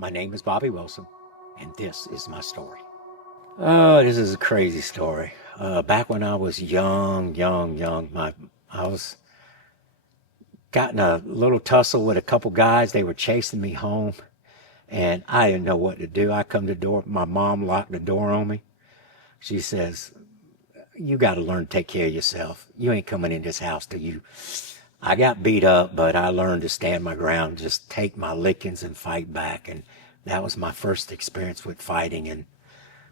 My name is Bobby Wilson, and this is my story. Oh, this is a crazy story. Back when I was young, I was got in a little tussle with a couple guys. They were chasing me home, and I didn't know what to do. I come to the door. My mom locked the door on me. She says, "You got to learn to take care of yourself. You ain't coming in this house till you." I got beat up, but I learned to stand my ground, just take my lickings and fight back. And that was my first experience with fighting. And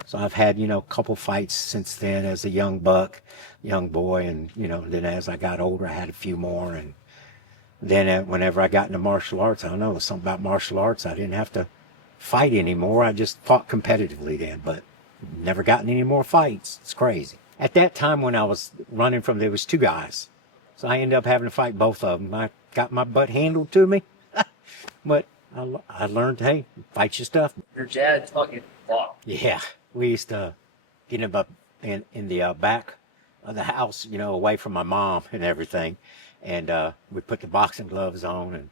so I've had, a couple fights since then as a young buck, young boy. And, then as I got older, I had a few more. And then whenever I got into martial arts, I don't know, it was something about martial arts. I didn't have to fight anymore. I just fought competitively then, but never gotten any more fights. It's crazy. At that time when I was running from, there was two guys. So I ended up having to fight both of them. I got my butt handled to me, but I learned, hey, fight your stuff. Your dad taught you to walk. Yeah, we used to get him up in the back of the house, away from my mom and everything. And we put the boxing gloves on, and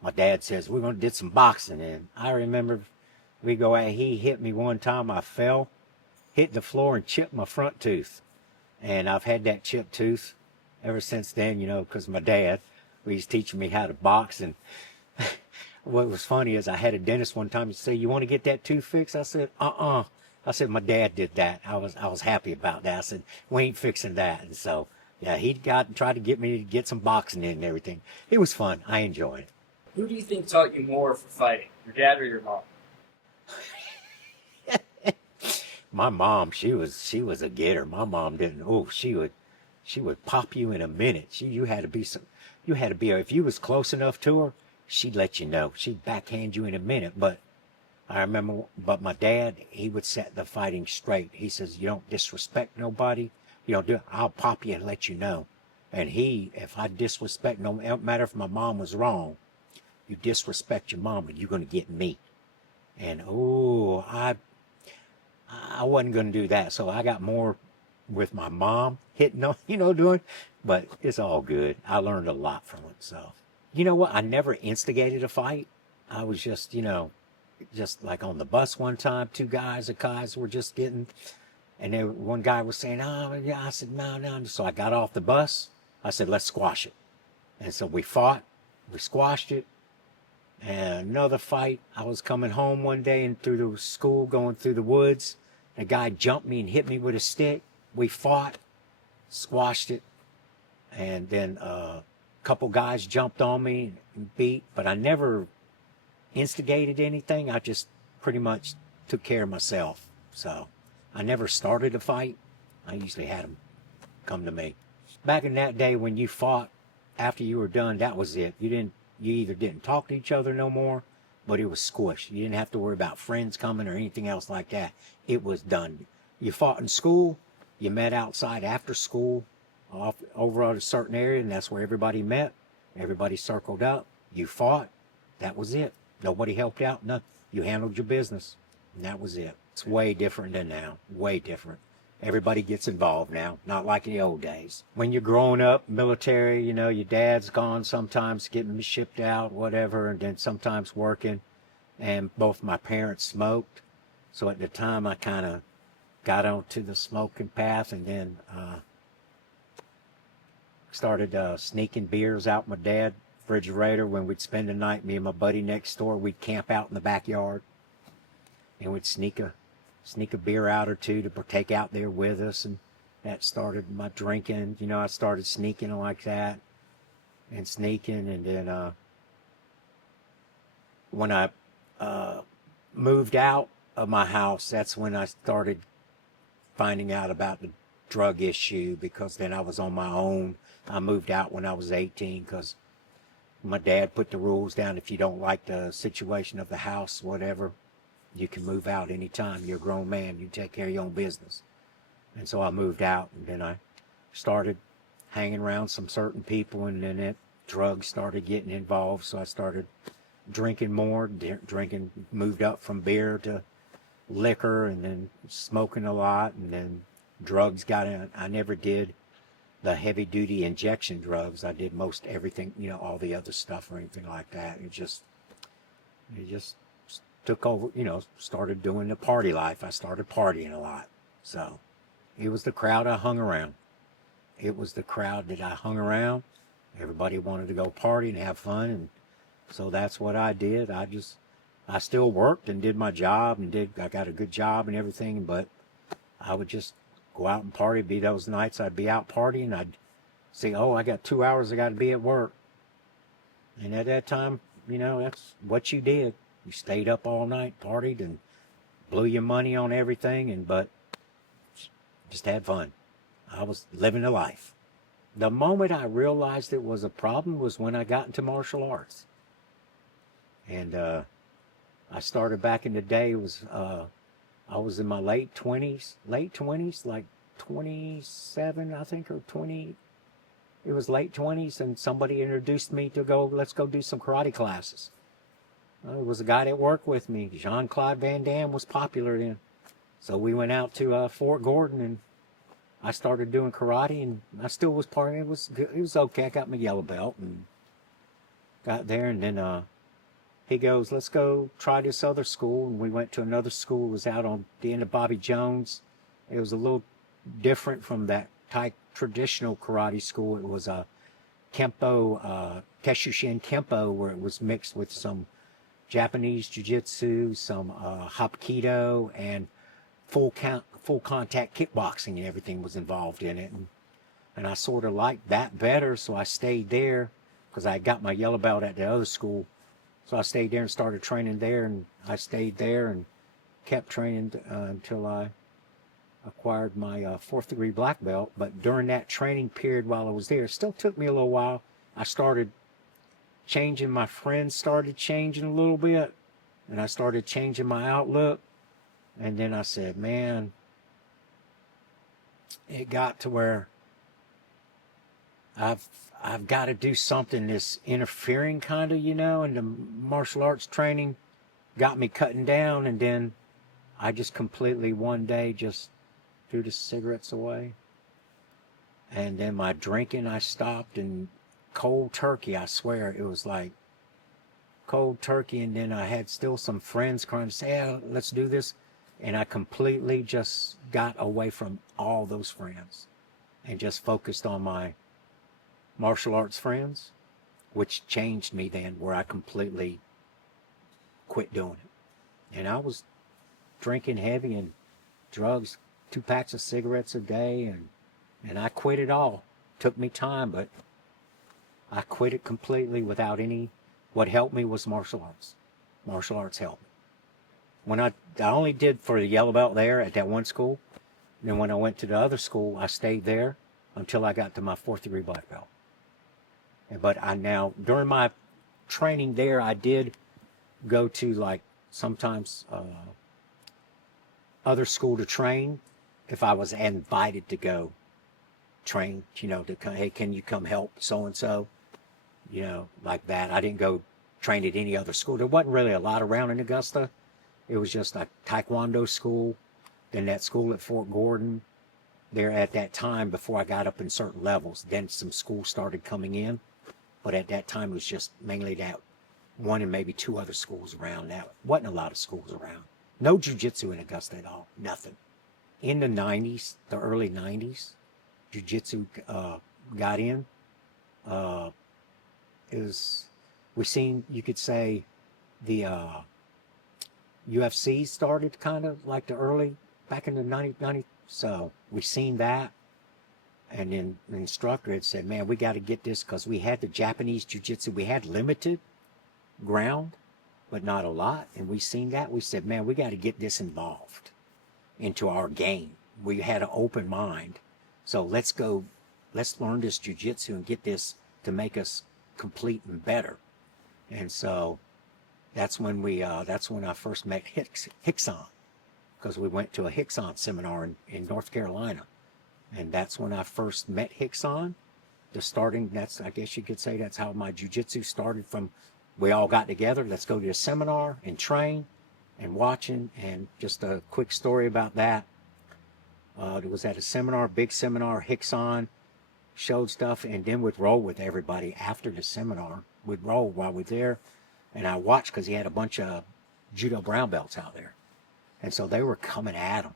my dad says, we're going to do some boxing. And I remember we go out, he hit me one time, I fell, hit the floor and chipped my front tooth. And I've had that chipped tooth ever since then, because my dad, he's teaching me how to box. And what was funny is I had a dentist one time say, "You want to get that tooth fixed?" I said, I said, "My dad did that." I was happy about that. I said, "We ain't fixing that." And so, yeah, he tried to get me to get some boxing in and everything. It was fun. I enjoyed it. Who do you think taught you more for fighting, your dad or your mom? My mom, she was a getter. My mom didn't. Oh, she would pop you in a minute. You had to be if you was close enough to her, she'd let you know. She'd backhand you in a minute. But I remember, my dad, he would set the fighting straight. He says, "You don't disrespect nobody. You don't do it. I'll pop you and let you know." And if I disrespect, no matter if my mom was wrong, you disrespect your mom and you're going to get me. And I wasn't going to do that. So I got more with my mom hitting on, doing, but it's all good. I learned a lot from it. So, you know what? I never instigated a fight. I was just, just like on the bus one time, two guys were just getting, and then one guy was saying, "Oh, yeah." I said, "No, no." So I got off the bus. I said, "Let's squash it." And so we fought, we squashed it. And another fight, I was coming home one day and through the school, going through the woods. A guy jumped me and hit me with a stick. We fought, squashed it, and then a couple guys jumped on me and beat, but I never instigated anything. I just pretty much took care of myself. So I never started a fight. I usually had them come to me. Back in that day when you fought, after you were done, that was it. You either didn't talk to each other no more, but it was squished. You didn't have to worry about friends coming or anything else like that. It was done. You fought in school, you met outside after school, over at a certain area, and that's where everybody met. Everybody circled up. You fought. That was it. Nobody helped out. Nothing. You handled your business, and that was it. It's way different than now. Way different. Everybody gets involved now, not like in the old days. When you're growing up, military, your dad's gone sometimes, getting shipped out, whatever, and then sometimes working. And both my parents smoked. So at the time, I kind of got onto the smoking path, and then started sneaking beers out my dad's refrigerator. When we'd spend the night, me and my buddy next door, we'd camp out in the backyard, and we'd sneak a beer out or two to partake out there with us. And that started my drinking. I started sneaking like that and sneaking. And then when I moved out of my house, that's when I started finding out about the drug issue, because then I was on my own. I moved out when I was 18 because my dad put the rules down. If you don't like the situation of the house, whatever, you can move out anytime. You're a grown man. You take care of your own business. And so I moved out, and then I started hanging around some certain people, and then drugs started getting involved. So I started drinking more, moved up from beer to liquor, and then smoking a lot, and then drugs got in. I never did the heavy duty injection drugs. I did most everything, all the other stuff or anything like that. It just took over, started doing the party life. I started partying a lot. So it was the crowd I hung around. It was the crowd that I hung around. Everybody wanted to go party and have fun. And so that's what I did. I still worked and did my job I got a good job and everything, but I would just go out and party. Be those nights I'd be out partying. I'd say, oh, I got 2 hours. I got to be at work. And at that time, that's what you did. You stayed up all night, partied, and blew your money on everything, but just had fun. I was living a life. The moment I realized it was a problem was when I got into martial arts. And I started back in the day. I was in my late 20s, like 27, I think, or 20. It was late 20s, and somebody introduced me to let's go do some karate classes. It was a guy that worked with me. Jean-Claude Van Damme was popular then. So we went out to Fort Gordon, and I started doing karate, and I still was partying. It was good. It was okay. I got my yellow belt and got there, and then he goes, let's go try this other school. And we went to another school. It was out on the end of Bobby Jones. It was a little different from that type traditional karate school. It was a Kempo, Keshushin Kempo, where it was mixed with some Japanese jiu-jitsu, some Hapkido, and full contact kickboxing, and everything was involved in it. And I sort of liked that better, so I stayed there because I got my yellow belt at the other school. So I stayed there and started training there, and I stayed there and kept training until I acquired my fourth degree black belt. But during that training period while I was there, it still took me a little while. I started changing. My friends started changing a little bit, and I started changing my outlook. And then I said, man, it got to where I've got to do something that's interfering kind of, and the martial arts training got me cutting down. And then I just completely one day just threw the cigarettes away. And then my drinking, I stopped, and cold turkey, I swear, it was like cold turkey. And then I had still some friends trying to say, yeah, let's do this. And I completely just got away from all those friends and just focused on my martial arts friends, which changed me then, where I completely quit doing it. And I was drinking heavy and drugs, 2 packs of cigarettes a day, and I quit it all. Took me time, but I quit it completely without any. What helped me was martial arts. Martial arts helped me. When I only did for the yellow belt there at that one school. Then when I went to the other school, I stayed there until I got to my fourth degree black belt. But during my training there, I did go to like sometimes other school to train if I was invited to go train, to come, hey, can you come help so-and-so, like that. I didn't go train at any other school. There wasn't really a lot around in Augusta. It was just a Taekwondo school, then that school at Fort Gordon there at that time before I got up in certain levels. Then some schools started coming in, but at that time it was just mainly that one and maybe 2 other schools around. That wasn't a lot of schools around. No jiu-jitsu in Augusta at all, nothing. In the 90s, the early 90s, jiu-jitsu got in. You could say the UFC started kind of like back in the 90s. So we seen that. And then the instructor had said, man, we got to get this because we had the Japanese jiu-jitsu. We had limited ground, but not a lot. And we seen that. We said, man, we got to get this involved into our game. We had an open mind. So let's learn this jiu-jitsu and get this to make us complete and better. And so that's when I first met Hickson, because we went to a Hickson seminar in North Carolina. And that's when I first met Hickson. I guess you could say that's how my jiu-jitsu started from. We all got together, let's go to a seminar and train and watching. And just a quick story about that. It was at a seminar, big seminar, Hickson showed stuff, and then we'd roll with everybody after the seminar. We'd roll while we're there. And I watched because he had a bunch of judo brown belts out there. And so they were coming at him.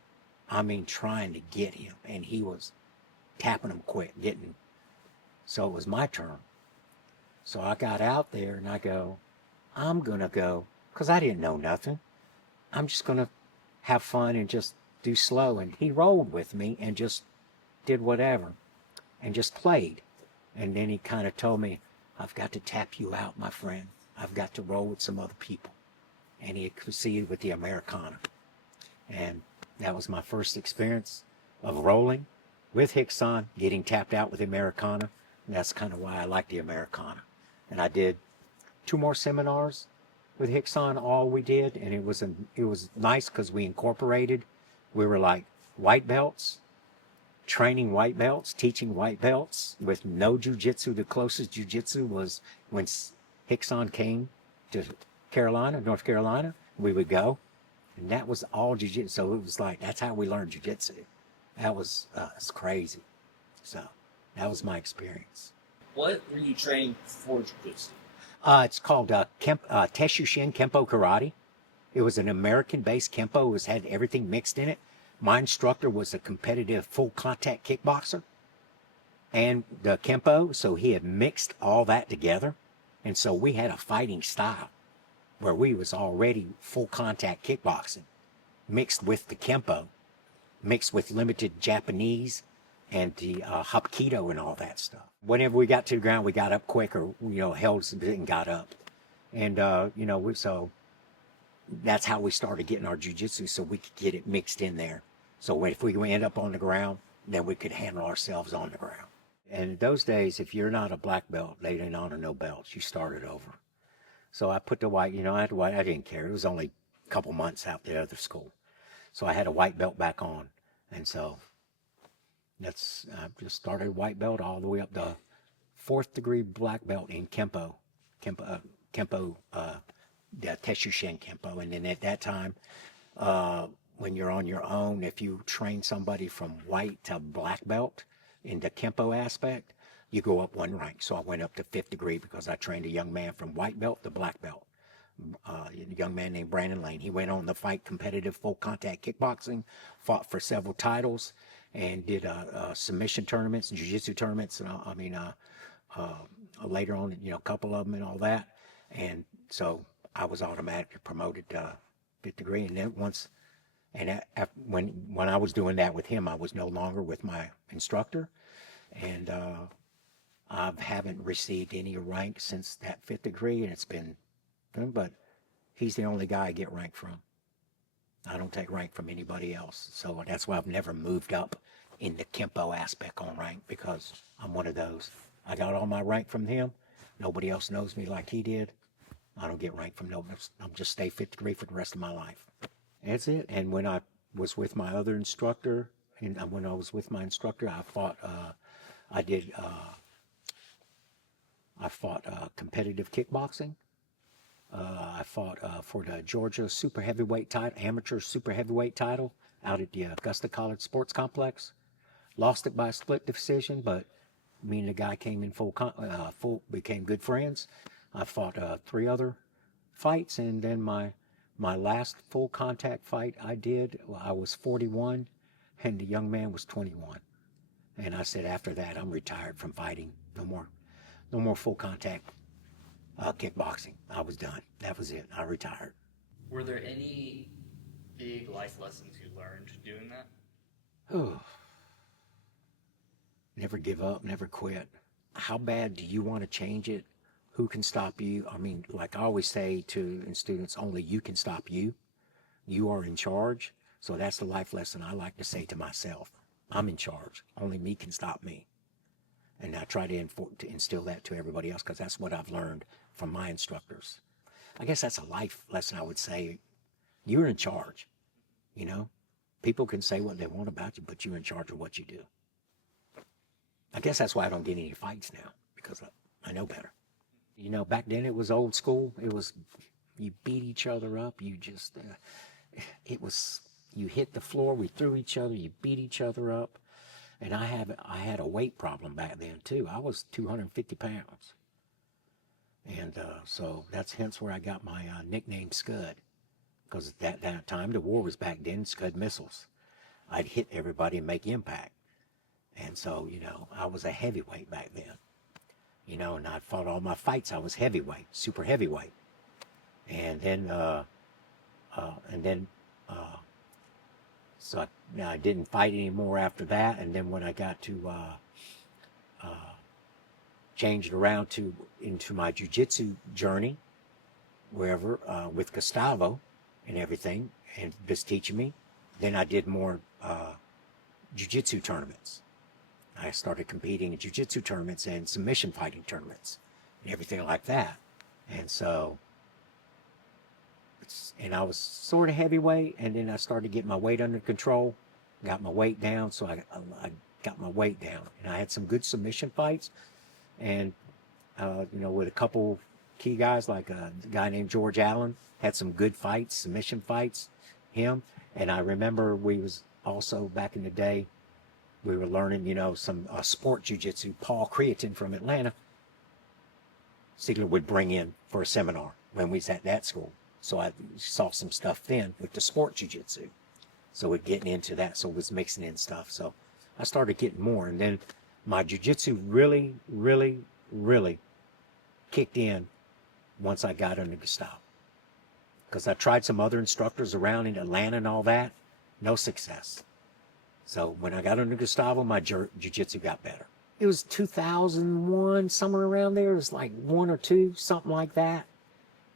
I mean, trying to get him. And he was tapping them quick, getting. So it was my turn. So I got out there and I go, I'm going to go, because I didn't know nothing. I'm just going to have fun and just do slow. And he rolled with me and just did whatever and just played. And then he kind of told me, I've got to tap you out, my friend. I've got to roll with some other people. And he proceeded with the Americana. And that was my first experience of rolling with Hickson, getting tapped out with the Americana. And that's kind of why I like the Americana. And I did 2 more seminars with Hickson, all we did. And it was nice because we incorporated. We were like white belts, training white belts, teaching white belts with no jiu-jitsu. The closest jiu-jitsu was when Hickson came to North Carolina, we would go. And that was all jiu-jitsu. So it was like, that's how we learned jiu-jitsu. That was it's crazy. So that was my experience. What were you training for jiu-jitsu? It's called Teshushin Kempo Karate. It was an American-based Kempo. It had everything mixed in it. My instructor was a competitive full-contact kickboxer and the Kempo, so he had mixed all that together. And so we had a fighting style where we was already full-contact kickboxing mixed with the Kempo, mixed with limited Japanese and the Hapkido and all that stuff. Whenever we got to the ground, we got up quicker, held a bit and got up. And, so that's how we started getting our jiu-jitsu, so we could get it mixed in there. So if we end up on the ground, then we could handle ourselves on the ground. And in those days, if you're not a black belt, they didn't honor no belts. You started over. So I put the white, I had white. I didn't care. It was only a couple months out there at the school. So I had a white belt back on. And so I just started white belt all the way up to 4th degree black belt in Kempo, the Teshushin Kempo. And then at that time, when you're on your own, if you train somebody from white to black belt in the Kempo aspect, you go up 1 rank. So I went up to 5th degree because I trained a young man from white belt to black belt. A young man named Brandon Lane. He went on to fight competitive full contact kickboxing, fought for several titles, and did submission tournaments, jiu-jitsu tournaments. Later on, a couple of them and all that. And so I was automatically promoted to 5th degree. And then when I was doing that with him, I was no longer with my instructor, and I haven't received any rank since that 5th degree, and it's been, but he's the only guy I get rank from. I don't take rank from anybody else, so that's why I've never moved up in the Kempo aspect on rank, because I'm one of those. I got all my rank from him. Nobody else knows me like he did. I don't get rank from nobody. I'm just stay 5th degree for the rest of my life. That's it. And when I was with my other instructor, I fought. I fought competitive kickboxing. I fought for the Georgia super heavyweight title, amateur super heavyweight title, out at the Augusta College Sports Complex. Lost it by a split decision, but me and the guy came in became good friends. I fought 3 other fights, and then my last full contact fight I did, I was 41, and the young man was 21. And I said, after that, I'm retired from fighting. No more full contact kickboxing. I was done. That was it. I retired. Were there any big life lessons you learned doing that? Oh, never give up, never quit. How bad do you want to change it? Who can stop you? I mean, like I always say to students, only you can stop you. You are in charge. So that's the life lesson I like to say to myself. I'm in charge. Only me can stop me. And I try to instill that to everybody else, because that's what I've learned from my instructors. I guess that's a life lesson I would say. You're in charge. People can say what they want about you, but you're in charge of what you do. I guess that's why I don't get any fights now, because I know better. Back then it was old school. It was, you beat each other up. You just, you hit the floor, we threw each other, you beat each other up. And I had a weight problem back then too. I was 250 pounds. And so that's hence where I got my nickname Scud. because at that time the war was back then, Scud missiles. I'd hit everybody and make impact. And so, you know, I was a heavyweight back then. You know, and I fought all my fights. I was heavyweight, super heavyweight. And then, so I didn't fight anymore after that. And then when I got to change it around into my jiu-jitsu journey, wherever, with Gustavo and everything, and just teaching me, then I did more jiu-jitsu tournaments. I started competing in jiu-jitsu tournaments and submission fighting tournaments and everything like that. And so, and I was sort of heavyweight, and then I started getting my weight under control, got my weight down, so I got my weight down. And I had some good submission fights, and, you know, with a couple key guys, like a guy named George Allen, had some good fights, submission fights, him. And I remember we was also, back in the day, we were learning, you know, some sport jiu-jitsu. Paul Creatin from Atlanta, Ziegler would bring in for a seminar when we was at that school. So I saw some stuff then with the sport jiu-jitsu. So we're getting into that, so it was mixing in stuff. So I started getting more, and then my jiu-jitsu really, really, really kicked in once I got under Gustavo. Because I tried some other instructors around in Atlanta and all that, no success. So when I got under Gustavo, my jiu-jitsu got better. It was 2001, somewhere around there. It was like 1 or 2, something like that.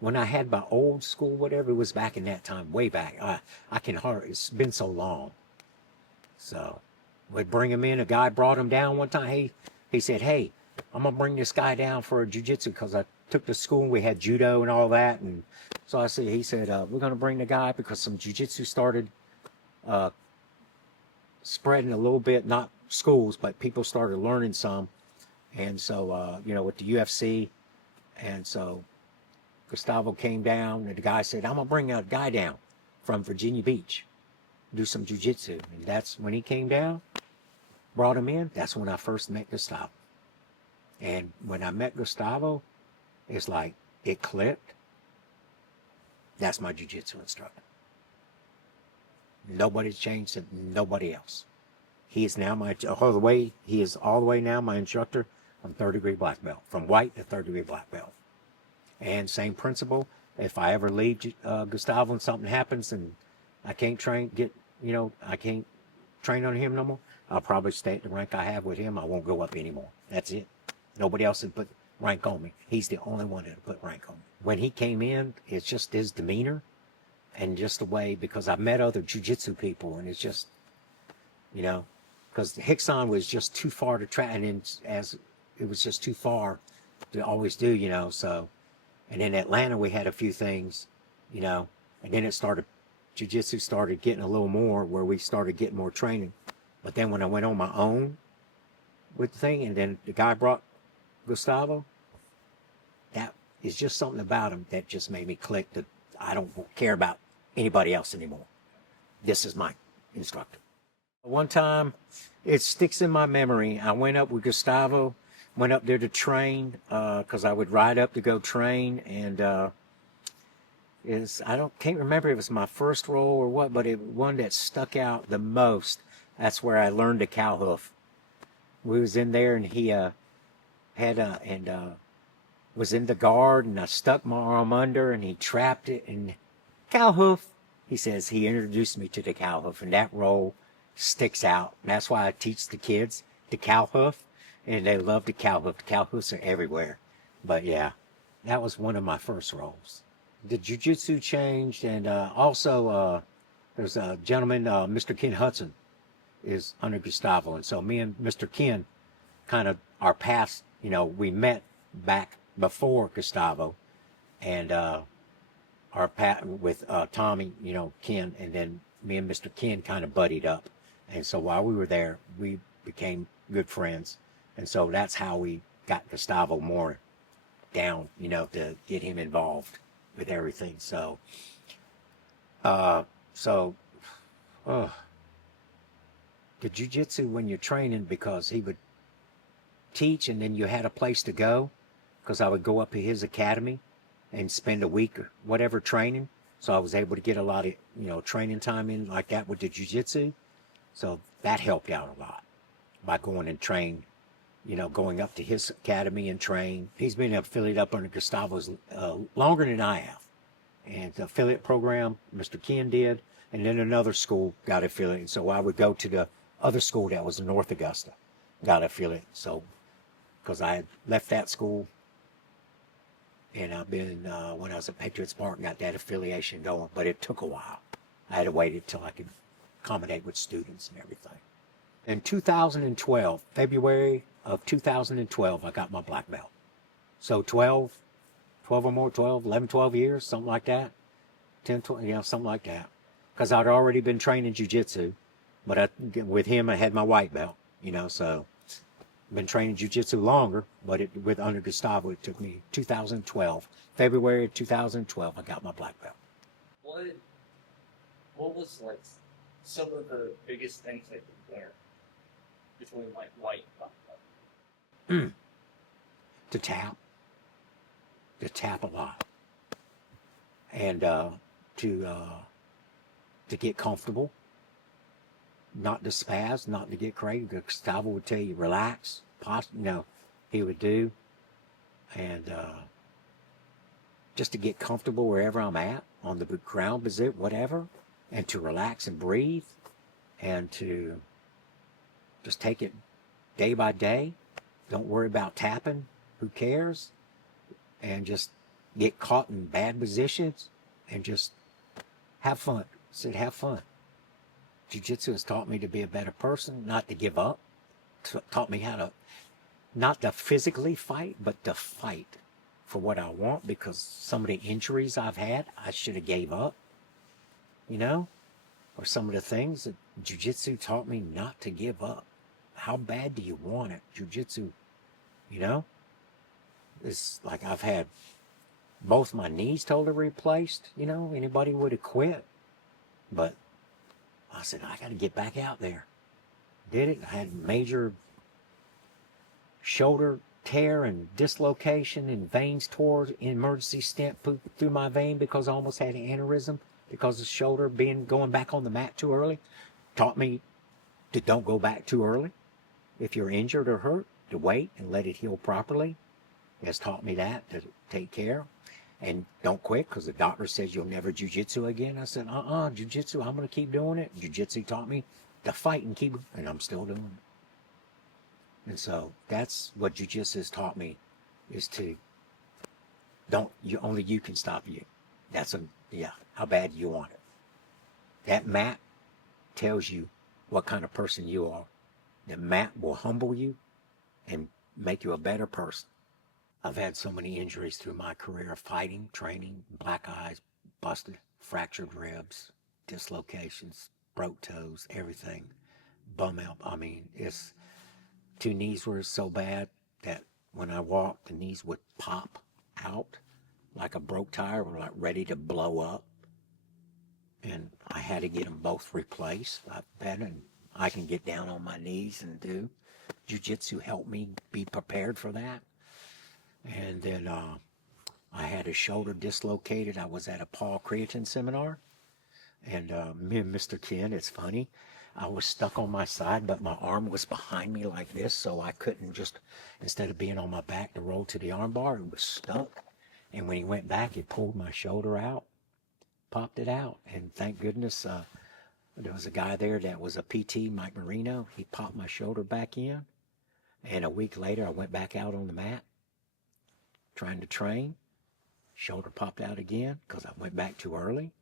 When I had my old school, whatever, it was back in that time, way back. I can hardly, it's been so long. So we'd bring him in. A guy brought him down one time. He said, hey, I'm going to bring this guy down for a jiu-jitsu, because I took the school and we had judo and all that. And so he said, we're going to bring the guy because some jiu-jitsu started spreading a little bit, not schools, but people started learning some. And so, you know, with the UFC. And so Gustavo came down, and the guy said, I'm going to bring a guy down from Virginia Beach, do some jiu-jitsu. And that's when he came down, brought him in. That's when I first met Gustavo. And when I met Gustavo, it's like it clicked. That's my jiu-jitsu instructor. Nobody's changed to nobody else. He is now he is all the way now my instructor from 3rd-degree black belt, from white to 3rd-degree black belt. And same principle, if I ever leave Gustavo and something happens and I can't I can't train on him no more, I'll probably stay at the rank I have with him. I won't go up anymore. That's it. Nobody else would put rank on me. He's the only one that put rank on me. When he came in, it's just his demeanor and just the way, because I met other jiu-jitsu people, and it's just, you know, because Hickson was just too far to try, and then as it was just too far to always do, you know, so. And in Atlanta, we had a few things, you know, and then jiu-jitsu started getting a little more, where we started getting more training. But then when I went on my own with the thing, and then the guy brought Gustavo, that is just something about him that just made me click that I don't care about anybody else anymore. This is my instructor. One time, it sticks in my memory, I went up with Gustavo, went up there to train, because I would ride up to go train, and can't remember if it was my first roll or what, but it one that stuck out the most. That's where I learned the cow hoof. We was in there, and he was in the guard, and I stuck my arm under, and he trapped it, and cow hoof. He says he introduced me to the cow hoof, and that roll sticks out. And that's why I teach the kids the cow hoof, and they love the cow hoof. The cow hoofs are everywhere. But yeah, that was one of my first rolls. The jiu-jitsu changed, and also there's a gentleman, Mr. Ken Hudson, is under Gustavo, and so me and Mr. Ken kind of, our paths, you know, we met back before Gustavo, and our path with Tommy, you know, Ken, and then me and Mr. Ken kind of buddied up, and so while we were there, we became good friends, and so that's how we got Gustavo more down, you know, to get him involved with everything. So the jiu-jitsu, when you're training, because he would teach and then you had a place to go, because I would go up to his academy and spend a week or whatever training. So I was able to get a lot of, training time in like that with the jiu-jitsu. So that helped out a lot by going and train, going up to his academy and train. He's been affiliate up under Gustavo's longer than I have. And the affiliate program, Mr. Ken did, and then another school got affiliate. So I would go to the other school that was in North Augusta, got affiliate. So, because I had left that school, and I've been, when I was at Patriots Park, got that affiliation going, but it took a while. I had to wait until I could accommodate with students and everything. In 2012, February of 2012, I got my black belt. So 12 or more, 12, 11, 12 years, something like that. 10, 12, something like that. Because I'd already been training jiu-jitsu, but with him, I had my white belt, so been training jiu-jitsu longer, but with under Gustavo, it took me 2012, February of 2012, I got my black belt. What was like some of the biggest things that you learned between like white and black belt? To tap a lot, and to get comfortable, not to spaz, not to get crazy. Gustavo would tell you relax, he would do, and just to get comfortable wherever I'm at on the ground, visit whatever, and to relax and breathe, and to just take it day by day. Don't worry about tapping. Who cares? And just get caught in bad positions and just have fun. Have fun. Jiu-jitsu has taught me to be a better person, not to give up. Taught me how to, not to physically fight, but to fight for what I want, because some of the injuries I've had, I should have gave up, or some of the things that jiu-jitsu taught me not to give up. How bad do you want it? Jiu-jitsu, it's like I've had both my knees totally replaced, anybody would have quit. But I said, I got to get back out there. Did it. I had major shoulder tear and dislocation and veins tore, emergency stent put through my vein because I almost had an aneurysm because of the shoulder going back on the mat too early. Taught me to don't go back too early. If you're injured or hurt, to wait and let it heal properly. It has taught me that, to take care. And don't quit, because the doctor says you'll never jiu-jitsu again. I said, jiu-jitsu, I'm going to keep doing it. Jiu-jitsu taught me to fight and I'm still doing it. And so that's what jiu-jitsu has taught me, is to only you can stop you. How bad you want it. That mat tells you what kind of person you are. The mat will humble you and make you a better person. I've had so many injuries through my career of fighting, training, black eyes, busted, fractured ribs, dislocations, broke toes, everything, bum out. I mean, it's 2 knees were so bad that when I walked, the knees would pop out like a broke tire, or like ready to blow up. And I had to get them both replaced. I can get down on my knees and do. Jiu-jitsu helped me be prepared for that. And then I had a shoulder dislocated. I was at a Paul Creatine seminar, and me and Mr. Ken, it's funny, I was stuck on my side, but my arm was behind me like this, so I couldn't just, instead of being on my back to roll to the arm bar, it was stuck. And when he went back, he pulled my shoulder out, popped it out, and thank goodness there was a guy there that was a PT, Mike Marino. He popped my shoulder back in, and a week later, I went back out on the mat, trying to train. Shoulder popped out again because I went back too early.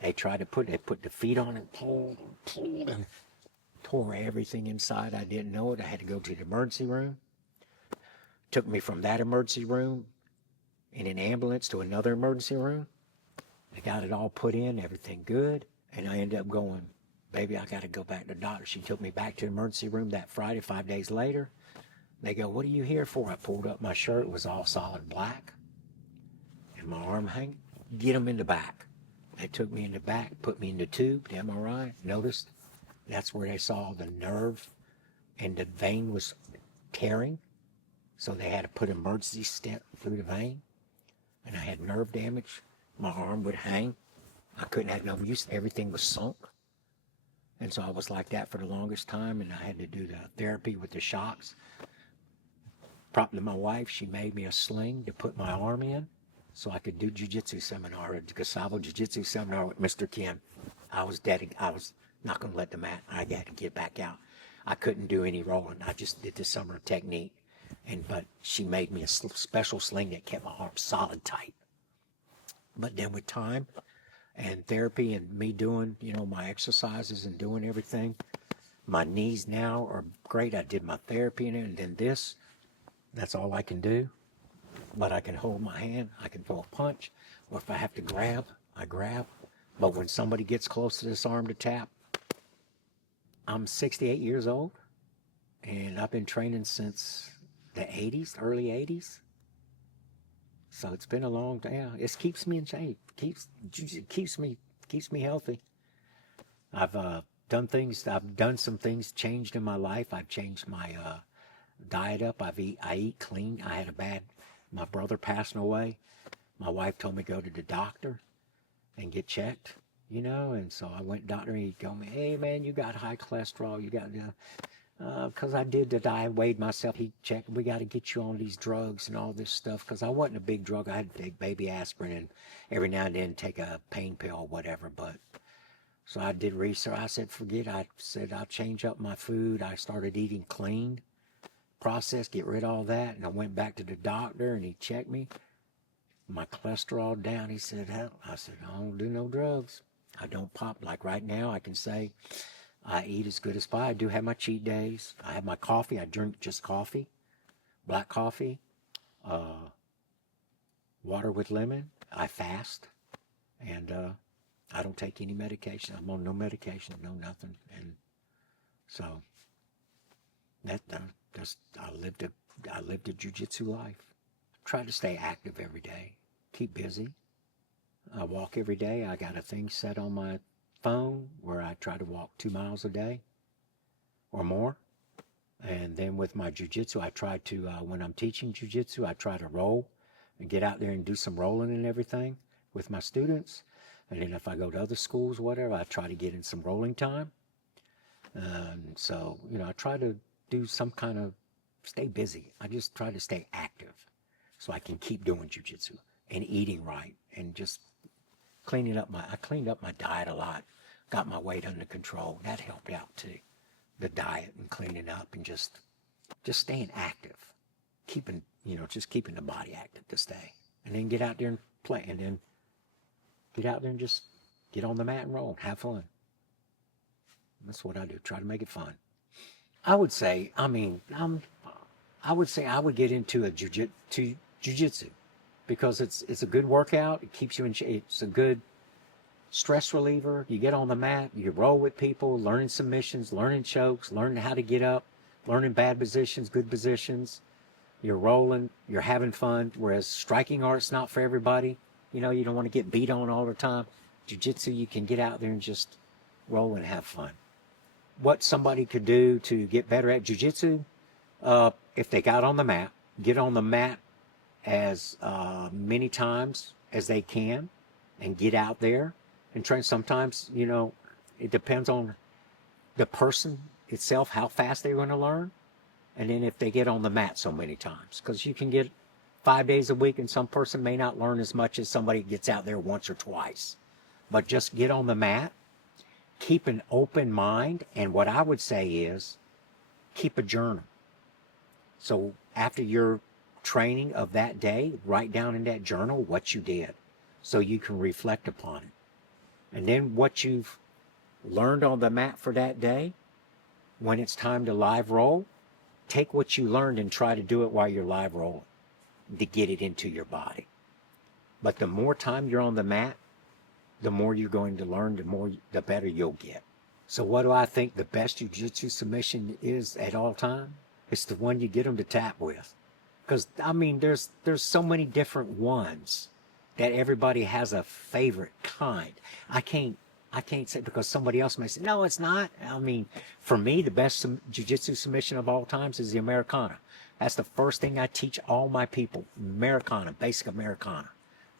They put the feet on it, pulled, and tore everything inside. I didn't know it. I had to go to the emergency room. Took me from that emergency room in an ambulance to another emergency room. They got it all put in, everything good. And I ended up going, baby, I got to go back to the doctor. She took me back to the emergency room that Friday, 5 days later. They go, what are you here for? I pulled up my shirt. It was all solid black. And my arm hanging. Get them in the back. They took me in the back, put me in the tube, the MRI. Noticed that's where they saw the nerve and the vein was tearing. So they had to put an emergency stent through the vein. And I had nerve damage. My arm would hang. I couldn't have no use. Everything was sunk. And so I was like that for the longest time, and I had to do the therapy with the shocks. Prompted my wife, she made me a sling to put my arm in so I could do jiu-jitsu seminar, a Gustavo jiu-jitsu seminar with Mr. Kim. I was not going to let the mat. I had to get back out. I couldn't do any rolling. I just did the summer technique. But she made me a special sling that kept my arm solid tight. But then with time and therapy and me doing, my exercises and doing everything, my knees now are great. I did my therapy and then that's all I can do. But I can hold my hand, I can throw a punch, or if I have to grab, I grab. But when somebody gets close to this arm to tap, I'm 68 years old, and I've been training since the 80s, early 80s. So it's been a long time. Yeah, it keeps me in shape. Keeps me healthy. I've done some things changed in my life. I've changed my diet up. I eat clean. My brother passing away. My wife told me to go to the doctor and get checked, and so I went to the doctor, and he told me, hey man, you got high cholesterol, you got because I did the diet, weighed myself, he checked, we got to get you on these drugs and all this stuff, because I wasn't a big drug. I had to take baby aspirin and every now and then take a pain pill or whatever. But so I did research. I said forget. I said I'll change up my food. I started eating clean, processed, get rid of all that, and I went back to the doctor and he checked me, my cholesterol down. He said, hell, I said, I don't do no drugs. I don't pop. Like right now, I can say I eat as good as pie. I do have my cheat days. I have my coffee. I drink just coffee, black coffee, water with lemon. I fast, and I don't take any medication. I'm on no medication, no nothing. And so I lived a jiu-jitsu life. Try to stay active every day. Keep busy. I walk every day. I got a thing set on my phone where I try to walk 2 miles a day or more. And then with my jiu-jitsu, I try to, when I'm teaching jiu-jitsu, I try to roll and get out there and do some rolling and everything with my students. And then if I go to other schools, whatever, I try to get in some rolling time. And so, I try to do some kind of stay busy. I just try to stay active so I can keep doing jiu-jitsu and eating right and just I cleaned up my diet a lot, got my weight under control. That helped out too. The diet and cleaning up and just staying active, just keeping the body active to stay. And then get out there and play, and then get out there and just get on the mat and roll, have fun. That's what I do. Try to make it fun. I would say, I would get into a jiu-jitsu because it's a good workout. It keeps you in shape. It's a good stress reliever. You get on the mat, you roll with people, learning submissions, learning chokes, learning how to get up, learning bad positions, good positions. You're rolling, you're having fun. Whereas striking art's not for everybody. You don't want to get beat on all the time. Jiu-jitsu, you can get out there and just roll and have fun. What somebody could do to get better at jiu-jitsu, if they got on the mat, get on the mat as many times as they can and get out there and train. Sometimes, it depends on the person itself, how fast they're going to learn. And then if they get on the mat so many times, because you can get 5 days a week and some person may not learn as much as somebody gets out there once or twice. But just get on the mat, keep an open mind, and what I would say is keep a journal. So after your training of that day, write down in that journal what you did so you can reflect upon it. And then what you've learned on the mat for that day, when it's time to live roll, take what you learned and try to do it while you're live rolling to get it into your body. But the more time you're on the mat, the more you're going to learn, the better you'll get. So what do I think the best jiu-jitsu submission is at all time? It's the one you get them to tap with. Because, there's so many different ones that everybody has a favorite kind. I can't say because somebody else may say, no, it's not. For me, the best jiu-jitsu submission of all times is the Americana. That's the first thing I teach all my people. Americana, basic Americana.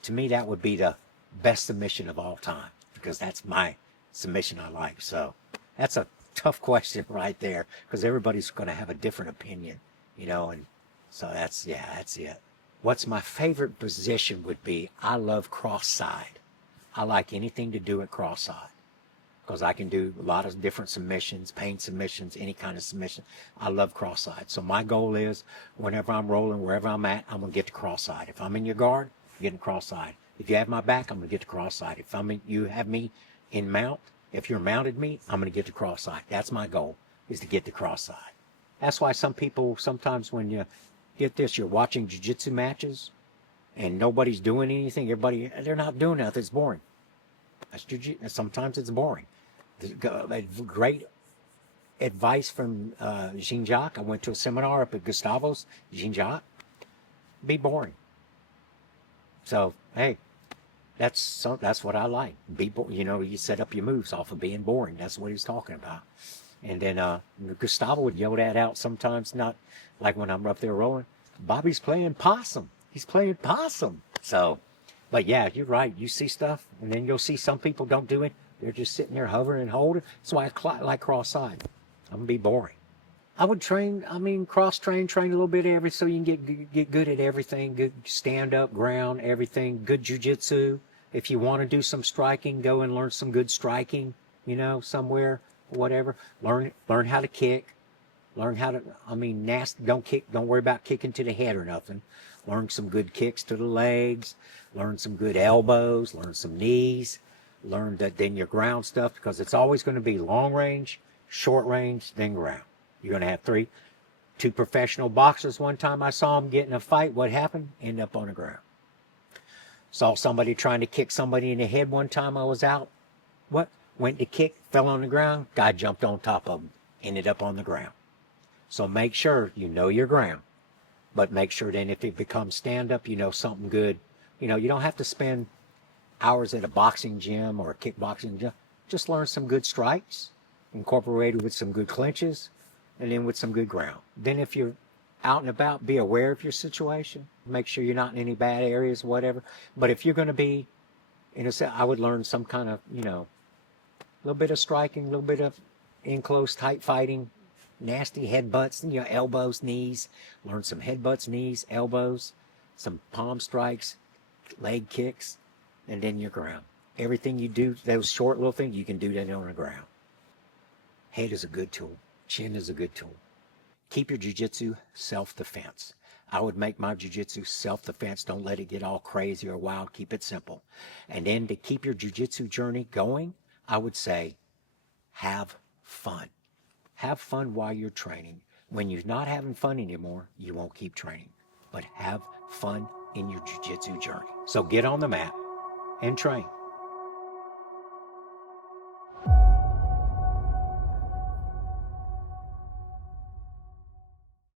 To me, that would be the best submission of all time. because that's my submission I like. So that's a tough question right there, because everybody's going to have a different opinion, you know, and so that's it. What's my favorite position would be, I love cross side. I like anything to do at cross side, because I can do a lot of different submissions, pain submissions, any kind of submission. I love cross side. So my goal is, whenever I'm rolling, wherever I'm at, I'm going to get to cross side. If I'm in your guard, I'm getting cross side. If you have my back, I'm going to get to cross side. If you have me in mount, if you're mounted me, I'm going to get to cross side. That's my goal, is to get to cross side. That's why some people, sometimes when you get this, you're watching jiu-jitsu matches and nobody's doing anything. They're not doing nothing. It's boring. That's jiu-jitsu. Sometimes it's boring. Great advice from Jean-Jacques. I went to a seminar up at Gustavo's. Jean-Jacques, be boring. So, hey, that's what I like. You set up your moves off of being boring. That's what he's talking about. And then Gustavo would yell that out sometimes, not like when I'm up there rolling. Bobby's playing possum. He's playing possum. So, but yeah, you're right. You see stuff, and then you'll see some people don't do it. They're just sitting there hovering and holding. That's why I like cross side. I'm going to be boring. I would train a little bit so you can get good at everything. Good stand up, ground, everything. Good jiu-jitsu. If you want to do some striking, go and learn some good striking, somewhere, whatever. Learn how to kick. Learn how to, nasty, don't worry about kicking to the head or nothing. Learn some good kicks to the legs. Learn some good elbows. Learn some knees. Learn then your ground stuff, because it's always going to be long range, short range, then ground. You're going to have two professional boxers. One time I saw them get in a fight. What happened? End up on the ground. Saw somebody trying to kick somebody in the head one time. I was out. Went to kick, fell on the ground. Guy jumped on top of him. Ended up on the ground. So make sure you know your ground. But make sure then if it becomes stand-up, you know something good. You don't have to spend hours at a boxing gym or a kickboxing gym. Just learn some good strikes, incorporated with some good clinches, and then with some good ground. Then if you're out and about, be aware of your situation. Make sure you're not in any bad areas, whatever. But if you're going to be, I would learn some kind of, a little bit of striking, a little bit of in-close, tight fighting, nasty headbutts, elbows, knees. Learn some headbutts, knees, elbows, some palm strikes, leg kicks, and then your ground. Everything you do, those short little things, you can do that on the ground. Head is a good tool. Chin is a good tool. Keep your jiu-jitsu self-defense. I would make my jiu-jitsu self-defense. Don't let it get all crazy or wild. Keep it simple. And then to keep your jiu-jitsu journey going, I would say, have fun. Have fun while you're training. When you're not having fun anymore, you won't keep training. But have fun in your jiu-jitsu journey. So get on the mat and train.